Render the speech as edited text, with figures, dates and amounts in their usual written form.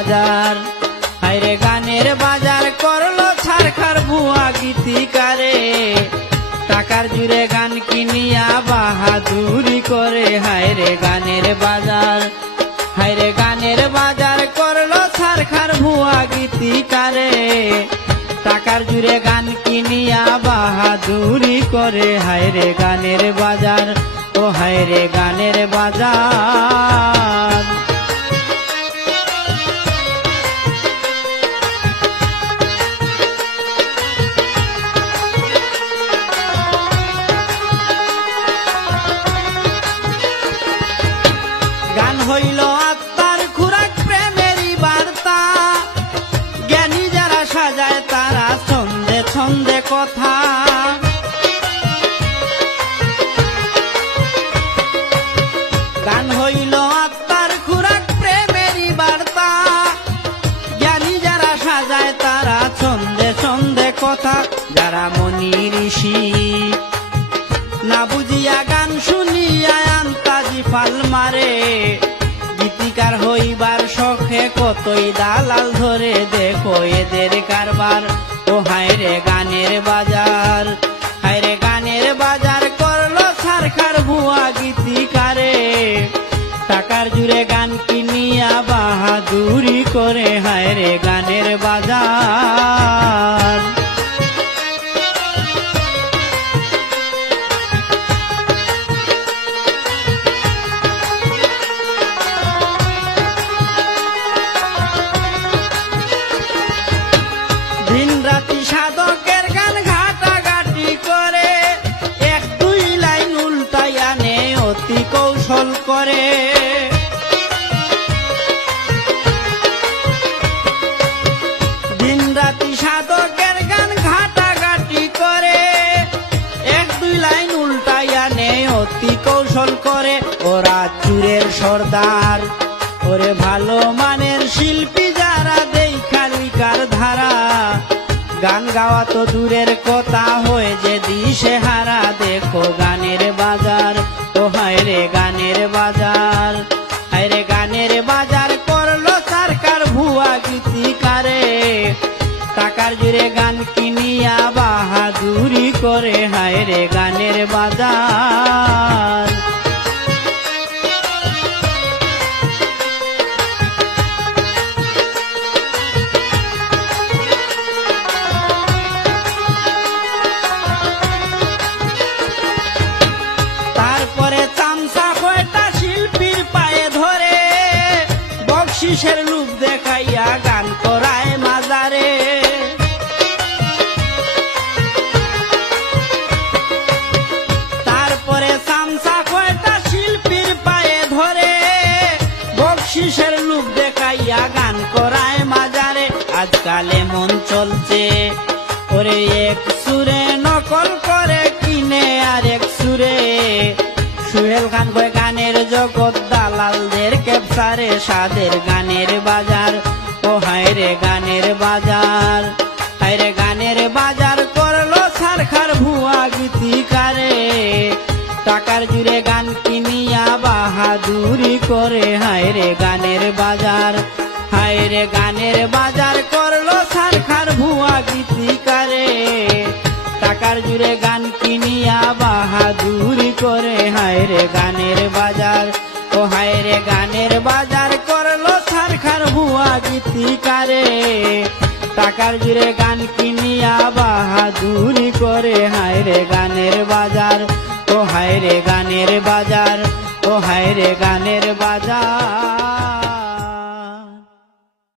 বাজার। হায়রে গানের বাজার করলো ছারখার ভুয়া গীতিকারে, টাকার জুড়ে গান কিনিয়া বাহাদুরি করে। হায়রে গানের বাজার, হায়রে গানের বাজার করলো ছারখার ভুয়া গীতিকারে, টাকার জুড়ে গান কিনিয়া বাহাদুরি করে। হায়রে গানের বাজার, ও হায়রে গানের বাজার। গান হইল আত্মার খুরাক, প্রেমেরই বার্তা, জ্ঞানী যারা সাজায় তারা ছন্দে ছন্দে কথা। গান হইল আত্মার খুরাক, প্রেমেরই বার্তা, জ্ঞানী যারা সাজায় তারা ছন্দে ছন্দে কথা। যারা মনি ঋষি না বুঝিয়া গান শুনিয়া আন্তাজি ফাল মারে, গীতিকার হইবার শখে কতই দালাল ধরে। দেখো এদের কারবার, ও হায়রে গানের বাজার, হায়রে গানের বাজার করলো ছারখার ভুয়া গীতিকারে, টাকার জুড়ে গান কিনিয়া বাহাদুরি করে। হায়রে গানের বাজার। দিন রাতি সাধকের গান ঘাটাঘাটি করে, এক দুই লাইন উল্টাই আনে অতি কৌশল করে। দিন রাতি সাধকের গান ঘাটাঘাটি করে, এক দুই লাইন উল্টাই আনে অতি কৌশল করে। ওরা চুরের সর্দার, ওরে ভালো মানের শিল্পী যারা দেই খালিকার ধারা, গান গাওয়া তো দূরের কথা হয়ে যে দিশে হারা। দেখো গানের বাজার, ও হায়রে গানের বাজার, হায়রে গানের বাজার করলো সরকার ভুয়া গীতিকারে, টাকার জুড়ে গান কিনিয়া বাহাদুরি করে। হায়রে গানের বাজার। তারপরে চামচা কয়টা শিল্পীর পায়ে ধরে, বকশিসের লুক দেখাইয়া গান করায় মাজারে। তারপরে চামচা কয়টা শিল্পীর পায়ে ধরে, বকশিসের লুক দেখাইয়া গান করায় মাজারে। আজকাল এমন চলছে, ওরে এক সুরে নকল করে কিনে আর এক সুরে। সুহেল খান কয় গানের জগৎ দালালদের ক্যাপচারে, সাদের গানের বাজার, ও হায়রে গানের বাজার, হায়রে গানের বাজার করলো ছারখার ভুয়া গীতিকারে, টাকার জুড়ে গান কিনিয়া বাহাদুরি করে। হায়রে গানের বাজার, হায়রে গানের বাজার করলো ছারখার ভুয়া গীতিকারে, টাকার জুড়ে গান কিনিয়া বাহাদুরি করে। হায়রে গানের বাজার, ও হায়রে গানের বাজার করলো ছারখার ভুয়া গীতিকারে, টাকার জুড়ে গান কিনিয়া বাহাদুরি করে। হায়রে গানের বাজার, ও হায়রে গানের বাজার, ও হায়রে গানের বাজার।